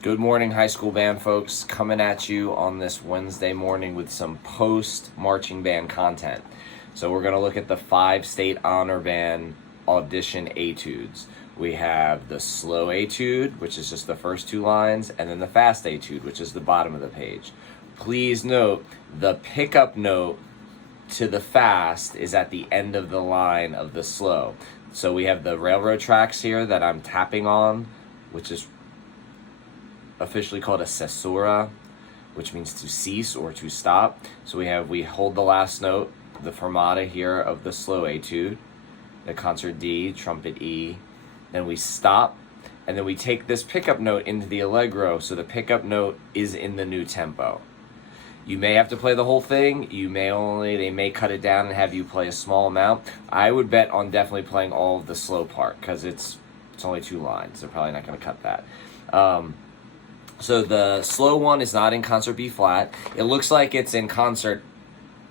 Good morning, high school band folks. Coming at you on this Wednesday morning with some post-marching band content. So we're going to look at the 5-state honor band audition etudes. We have the slow etude, which is just the first 2 lines, and then the fast etude, which is the bottom of the page. Please note, the pickup note to the fast is at the end of the line of the slow. So we have the railroad tracks here that I'm tapping on, which is officially called a cesura, which means to cease or to stop. So we hold the last note, the fermata here of the slow etude, the concert D, trumpet E, then we stop, and then we take this pickup note into the allegro, so the pickup note is in the new tempo. You may have to play the whole thing, they may cut it down and have you play a small amount. I would bet on definitely playing all of the slow part, because it's only 2 lines, they're probably not going to cut that. So the slow one is not in concert B flat. It looks like it's in concert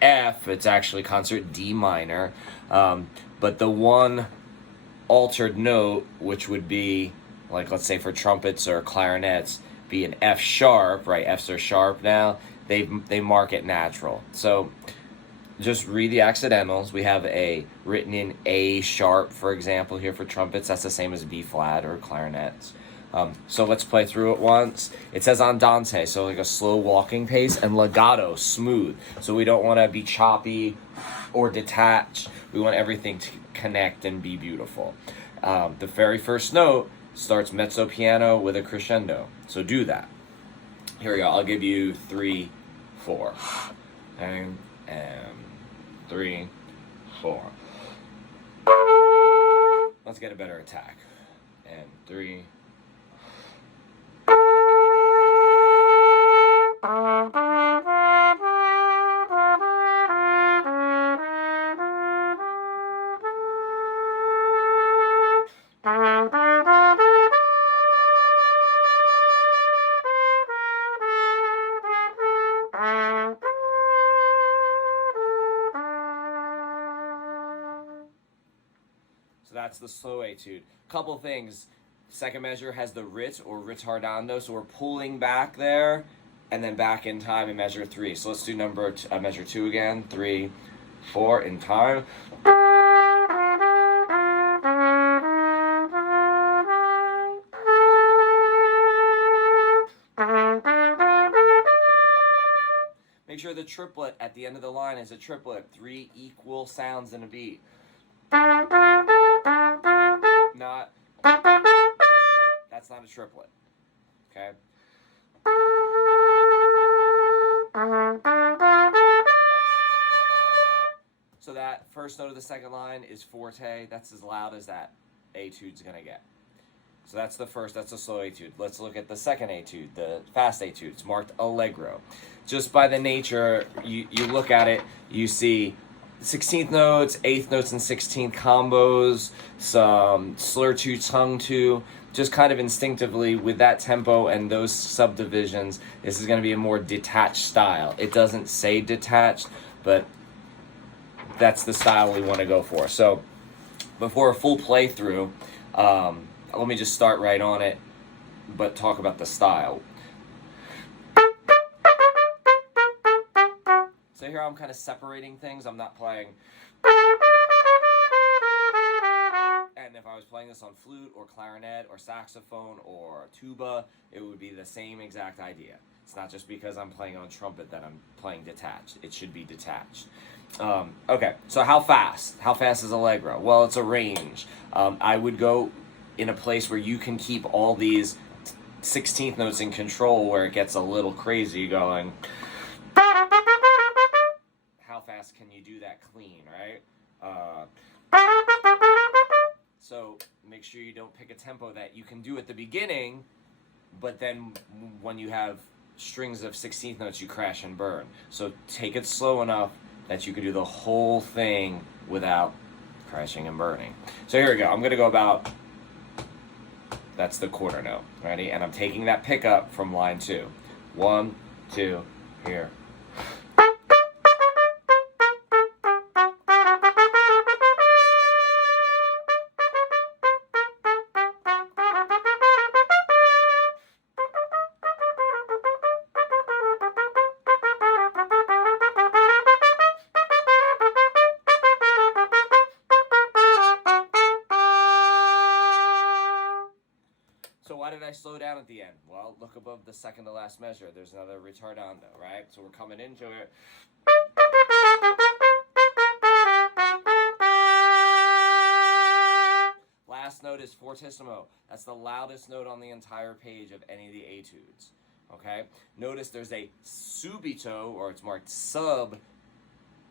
F. It's actually concert D minor. But the one altered note, which would be, like, let's say for trumpets or clarinets, be an F sharp, right? Fs are sharp now. They mark it natural. So just read the accidentals. We have a written in A sharp, for example, here for trumpets. That's the same as B flat or clarinets. So let's play through it once. It says andante, so like a slow walking pace, and legato, smooth. So we don't want to be choppy or detached. We want everything to connect and be beautiful. The very first note starts mezzo piano with a crescendo. So do that. Here we go. I'll give you 3, 4. And 3, 4. Let's get a better attack. And 3. So that's the slow etude. Couple things. Second measure has the rit or ritardando, so we're pulling back there and then back in time in measure 3. So let's do measure 2 again. 3, 4 in time. Make sure the triplet at the end of the line is a triplet. 3 equal sounds in a beat. That's not a triplet. Okay? So that first note of the second line is forte. That's as loud as that etude's gonna get. So that's the slow etude. Let's look at the second etude, the fast etude. It's marked allegro. Just by the nature, you look at it, you see 16th notes, 8th notes, and 16th combos, some slur 2, tongue 2, just kind of instinctively with that tempo and those subdivisions, this is going to be a more detached style. It doesn't say detached, but that's the style we want to go for. So before a full playthrough, let me just start right on it, but talk about the style. So here I'm kind of separating things. I'm not playing. And if I was playing this on flute or clarinet or saxophone or tuba, it would be the same exact idea. It's not just because I'm playing on trumpet that I'm playing detached. It should be detached. Okay, so how fast? How fast is allegro? Well, it's a range. I would go in a place where you can keep all these 16th notes in control, where it gets a little crazy going. How fast can you do that clean, right? So make sure you don't pick a tempo that you can do at the beginning, but then when you have strings of 16th notes, you crash and burn. So take it slow enough that you can do the whole thing without crashing and burning. So here we go. I'm going to go about, that's the quarter note. Ready? And I'm taking that pickup from line 2. 1, 2, here. So why did I slow down at the end? Well, look above the second to last measure. There's another retardando, right? So we're coming into it. Last note is fortissimo. That's the loudest note on the entire page of any of the etudes. Okay? Notice there's a subito, or it's marked sub,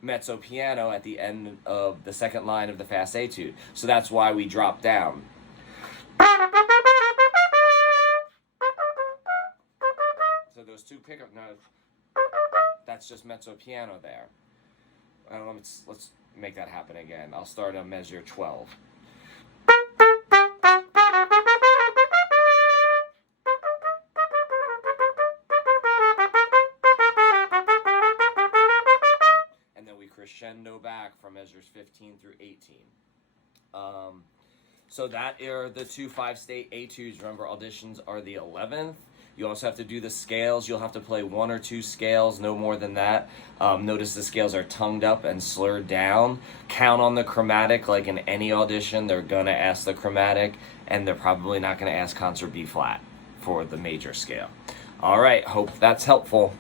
mezzo piano at the end of the second line of the fast etude. So that's why we drop down. So those two pickup notes, that's just mezzo piano there. Let's make that happen again. I'll start on measure 12. And then we crescendo back from measures 15 through 18. So that are the two 5-state etudes. Remember, auditions are the 11th. You also have to do the scales. You'll have to play 1 or 2 scales, no more than that. Notice the scales are tongued up and slurred down. Count on the chromatic, like in any audition. They're going to ask the chromatic, and they're probably not going to ask concert B flat for the major scale. All right, hope that's helpful.